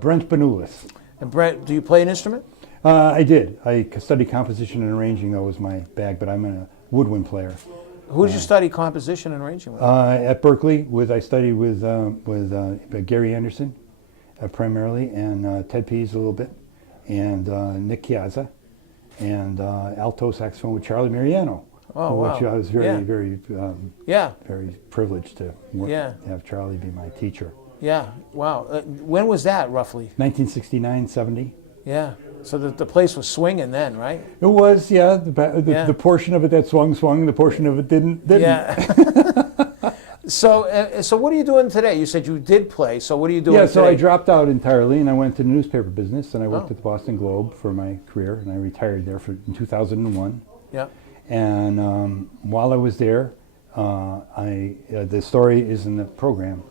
Brent Banulis. And Brent, do you play an instrument? I did. I studied composition and arranging, though, was my bag, but I'm a woodwind player. Who did you study composition and arranging with? At Berkeley, I studied with Gary Anderson, primarily, and Ted Pease a little bit, and Nick Chiazza, and alto saxophone with Charlie Mariano. Oh, wow. Which I was very privileged to have Charlie be my teacher. Yeah, wow. When was that, roughly? 1969, 70. Yeah, so the place was swinging then, right? It was, yeah. The portion of it that swung, the portion of it didn't. Yeah. So what are you doing today? You said you did play, so what are you doing today? So I dropped out entirely, and I went to the newspaper business, and I worked at the Boston Globe for my career, and I retired there in 2001. Yeah. And while I was there, the story is in the program,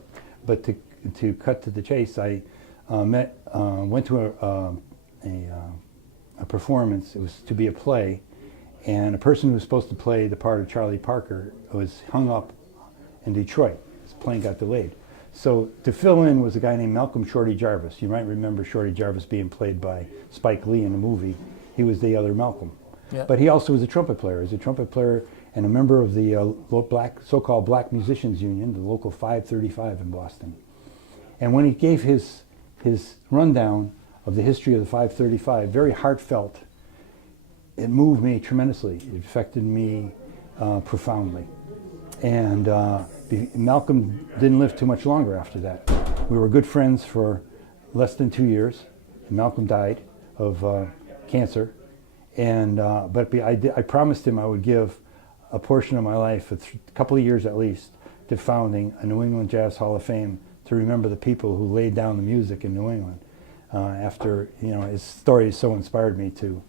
but to cut to the chase, I went to a performance. It was to be a play, and a person who was supposed to play the part of Charlie Parker was hung up in Detroit. His plane got delayed. So to fill in was a guy named Malcolm Shorty Jarvis. You might remember Shorty Jarvis being played by Spike Lee in the movie. He was the other Malcolm. Yeah. But he also was a trumpet player. He was a trumpet player and a member of the so-called Black Musicians Union, the local 535 in Boston. And when he gave his rundown of the history of the 535, very heartfelt, it moved me tremendously. It affected me profoundly. And Malcolm didn't live too much longer after that. We were good friends for less than 2 years. And Malcolm died of cancer. And but I promised him I would give a portion of my life, a couple of years at least, to founding a New England Jazz Hall of Fame to remember the people who laid down the music in New England. After his story so inspired me to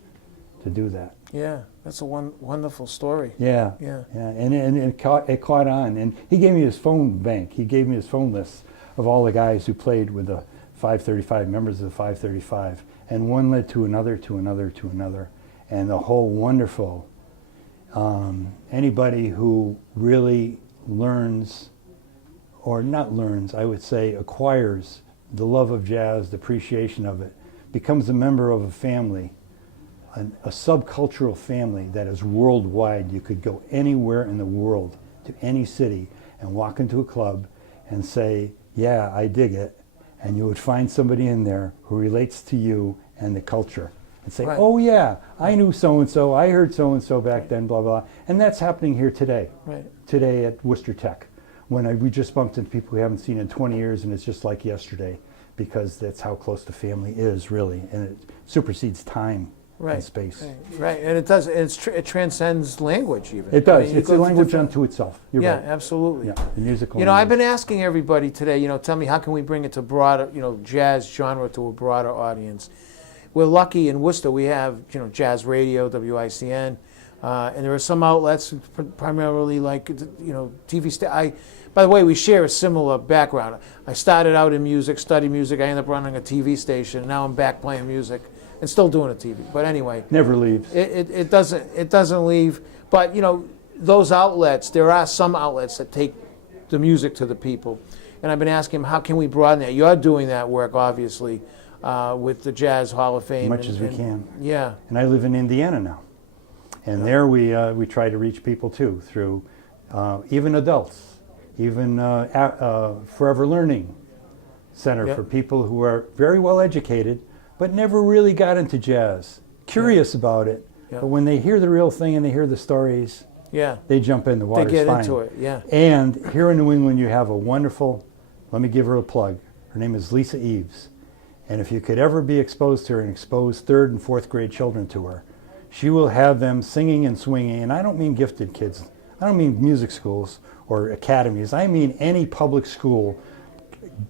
do that. Yeah, that's a wonderful story. Yeah. And it caught on. And he gave me his phone bank. He gave me his phone list of all the guys who played with the 535, members of the 535. And one led to another, to another, to another. And the whole wonderful, anybody who really learns, or not learns, I would say acquires the love of jazz, the appreciation of it, becomes a member of a family, a subcultural family that is worldwide. You could go anywhere in the world, to any city, and walk into a club and say, yeah, I dig it, and you would find somebody in there who relates to you and the culture. And say, oh yeah, I knew so-and-so, I heard so-and-so back then, blah, blah. And that's happening here today. Right. Today at Worcester Tech. We just bumped into people we haven't seen in 20 years, and it's just like yesterday, because that's how close the family is, really. And it supersedes time and space. Right, and it does, it transcends language even. It does, it's a language unto itself. You're right. Absolutely. Yeah, the musical I've been asking everybody today, tell me how can we bring it to broader, jazz genre to a broader audience. We're lucky in Worcester, we have, jazz radio, WICN, and there are some outlets, primarily like, TV. By the way, we share a similar background. I started out in music, studied music, I ended up running a TV station, and now I'm back playing music and still doing a TV. But anyway. Never leaves. It doesn't leave. But, those outlets, there are some outlets that take the music to the people. And I've been asking them, how can we broaden that? You're doing that work, obviously. With the Jazz Hall of Fame. As much as we can. Yeah. And I live in Indiana now. And there we try to reach people too, through even adults, even Forever Learning Center for people who are very well educated, but never really got into jazz, curious about it. But when they hear the real thing and they hear the stories, they jump in, the water's fine. They get into it, And here in New England you have a wonderful, let me give her a plug, her name is Lisa Eves. And if you could ever be exposed to her and expose 3rd and 4th grade children to her, she will have them singing and swinging. And I don't mean gifted kids. I don't mean music schools or academies. I mean any public school.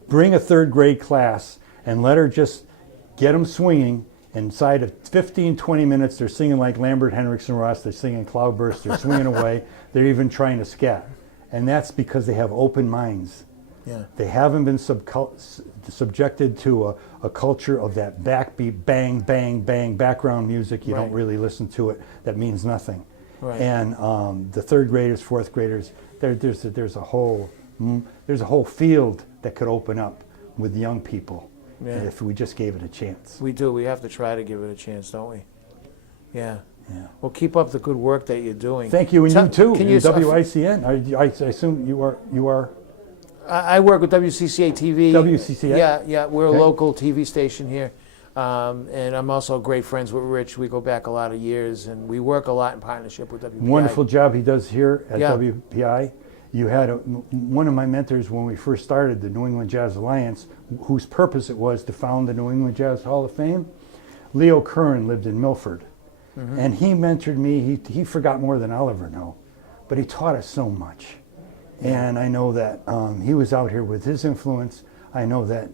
Bring a 3rd grade class and let her just get them swinging. Inside of 15, 20 minutes, they're singing like Lambert, Hendricks, and Ross. They're singing Cloudburst. They're swinging away. They're even trying to scat. And that's because they have open minds. Yeah. They haven't been subjected to a culture of that backbeat, bang, bang, bang, background music. You don't really listen to it. That means nothing. Right. And the 3rd graders, 4th graders, there's a whole field that could open up with young people. Yeah. if we just gave it a chance. We do. We have to try to give it a chance, don't we? Yeah. Yeah. Well, keep up the good work that you're doing. Thank you, and you too. Can in you WICN. I assume you are I work with WCCA TV. WCCA? Yeah. We're Okay. a local TV station here. And I'm also great friends with Rich. We go back a lot of years, and we work a lot in partnership with WPI. wonderful job he does here at Yeah. WPI. You had one of my mentors when we first started the New England Jazz Alliance, whose purpose it was to found the New England Jazz Hall of Fame. Leo Curran lived in Milford, and he mentored me. He forgot more than I'll ever know, but he taught us so much. And I know that he was out here with his influence. I know that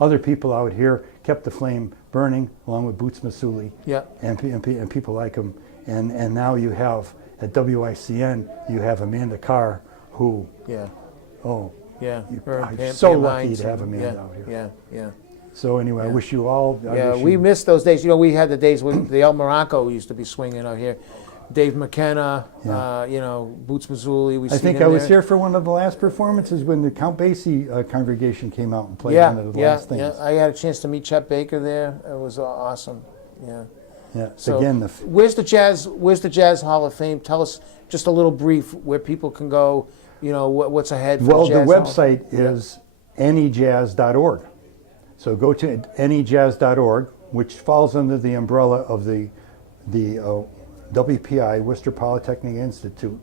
other people out here kept the flame burning, along with Boots Masuli Yeah. and people like him. And now you have, at WICN, you have Amanda Carr, who, Yeah. you- Her and I'm Pam- so Pam lucky Hines to have and- Amanda out here. Yeah. So anyway, I Yeah. wish you all. Yeah, we missed those days. You know, we had the days when the El Morocco used to be swinging out here. Dave McKenna, Boots Mazzulli. I think I was here for one of the last performances when the Count Basie congregation came out and played one of the last things. Yeah. I had a chance to meet Chet Baker there. It was awesome. Yeah. Yeah. So Again, where's the Jazz Hall of Fame? Tell us just a little brief where people can go. You know, what's ahead for well, the the Jazz Hall? website is anyjazz.org. So go to anyjazz.org, which falls under the umbrella of the WPI, Worcester Polytechnic Institute,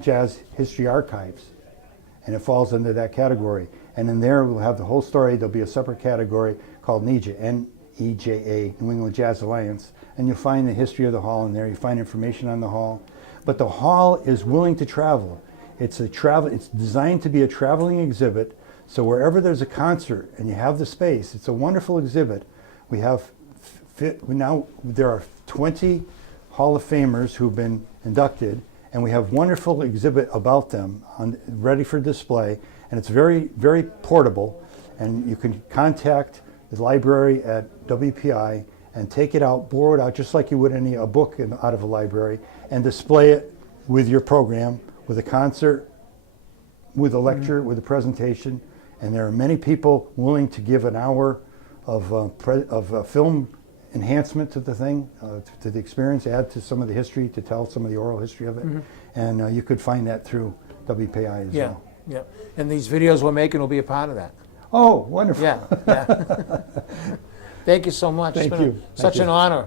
Jazz History Archives, and it falls under that category. And in there we'll have the whole story. There'll be a separate category called NEJA, N-E-J-A, New England Jazz Alliance, and you'll find the history of the hall in there. You find information on the hall. But the hall is willing to travel. It's designed to be a traveling exhibit, so wherever there's a concert and you have the space, it's a wonderful exhibit. We have now there are 20 Hall of Famers who've been inducted, and we have wonderful exhibit about them ready for display, and it's very, very portable, and you can contact the library at WPI and take it out, borrow it out, just like you would a book out of a library, and display it with your program, with a concert, with a lecture, with a presentation, and there are many people willing to give an hour of film enhancement to the thing, to the experience, add to some of the history, to tell some of the oral history of it. And you could find that through WPI as well. Yeah. And these videos we're making will be a part of that. Oh, wonderful. Yeah. Thank you so much. Thank It's been you. such Thank an you. honor.